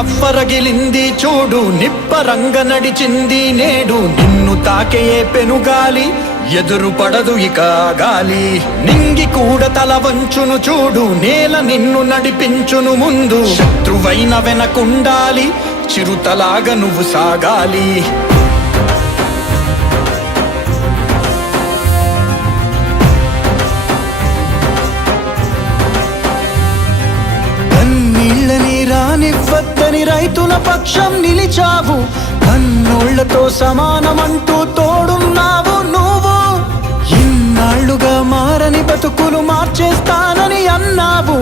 రవ్వరగిలింది చూడు, నిప్పరంగ నడిచింది నేడు. నిన్ను తాకే పెనుగాలి ఎదురు పడదు ఇక గాలి. నింగి కూడా తల వంచును చూడు, నేల నిన్ను నడిపించును ముందు. శత్రువైన వెనకుండాలి, చిరుతలాగా నువ్వు సాగాలి. కన్నీళ్ళని రానివ్వద్దని రైతుల పక్షం నిలిచావు. కన్నోళ్లతో సమానమంటూ తోడున్నావు నువ్వు. ఇన్నాళ్లుగా మారని బతుకులు మార్చేస్తానని అన్నావు.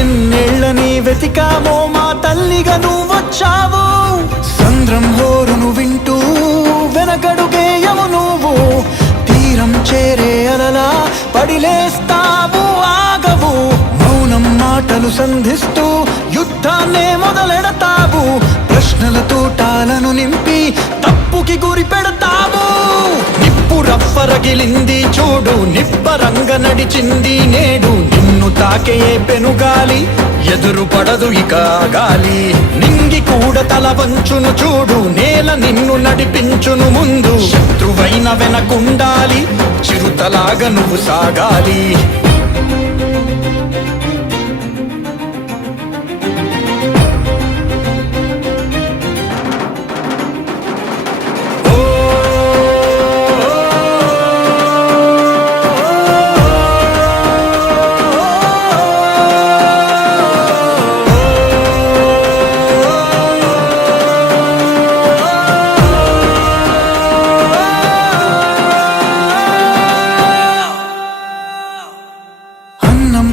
ఎన్నేళ్లని వెతికామో మా తల్లిగా నువ్వొచ్చావు. సంద్రం హోరును వింటూ వెనకడుగేయము నువ్వు. తీరం చేరే అలలా పడిలేస్తావు, ఆగవు. మౌనం మాటలు సంధిస్తూ యుద్ధాన్నే మొదలెడతావు. ప్రశ్నల తూటాలను నింపి తప్పుకి గురి పెడతావు. నిప్పు రవ్వరగిలింది చూడు, నిప్పరంగ నడిచింది నేడు. నిన్ను తాకే పెనుగాలి ఎదురు పడదు ఇక గాలి. నింగి కూడా తల వంచును చూడు, నేల నిన్ను నడిపించును ముందు. శత్రువైన వెనకుండాలి, చిరుతలాగా నువ్వు సాగాలి.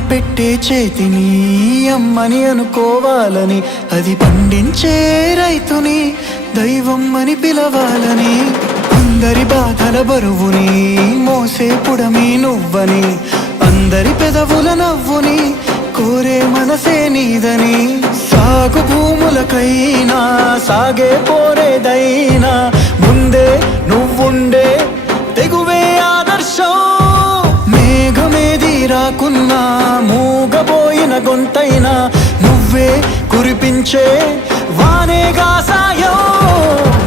పెట్టే చేతిని అమ్మని అనుకోవాలని, అది పండించే రైతుని దైవం అని పిలవాలని. అందరి బాధల బరువుని మోసే పుడమి నువ్వని, అందరి పెదవుల నవ్వుని కోరే మనసే నీదని. సాగు భూములకైనా సాగే పోరేదైనా ముందే నువ్వుండే తెగువే ఆదర్శం. మేఘమేది రాకున్నా మూగబోయిన గొంతైనా నువ్వే కురిపించే వానేగా సాయం.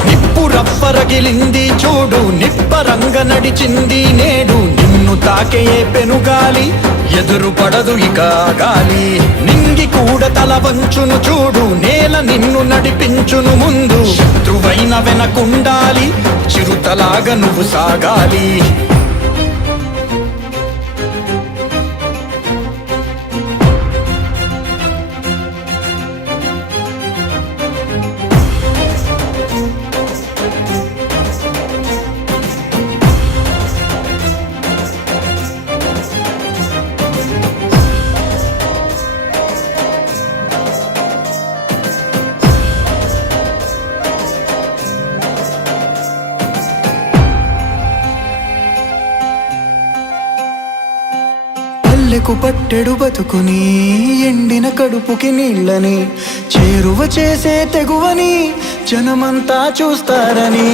నిప్పు రవ్వరగిలింది చూడు, నిప్పరంగ నడిచింది నేడు. నిన్ను తాకే పెనుగాలి ఎదురు పడదు ఇక గాలి. నింగి కూడా తల వంచును చూడు, నేల నిన్ను నడిపించును ముందు. శత్రువైన వెనకుండాలి, చిరుతలాగా నువ్వు సాగాలి. పల్లెకు పట్టెడు బతుకుని ఎండిన కడుపుకి నీళ్ళని చేరువ చేసే తెగువని జనమంతా చూస్తారని.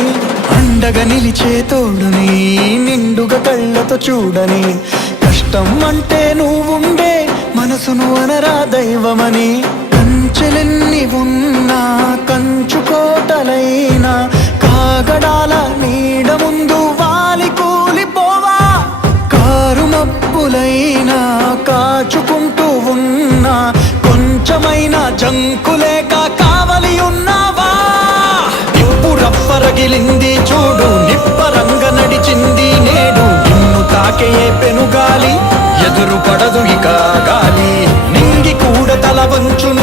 అండగా నిలిచే తోడుని నిండుగా కళ్ళతో చూడని. కష్టం అంటే నువ్వుండే మనసును అనరా దైవమని. కంచెలెన్ని ఉన్నా కంచుకోటలైనా కాగడాల నీడ ముందు వాలి కూలిపోవా. కారు మబ్బులైనా కాచుకుంటూ ఉన్నా కొంచెమైనా జంకులేక కావలి ఉన్నావా. నిప్పు రవ్వరగిలింది చూడు, నిప్పరంగ నడిచింది నేడు. నిన్ను తాకే పెనుగాలి ఎదురు పడదు ఇక గాలి. నింగి కూడా తల వంచును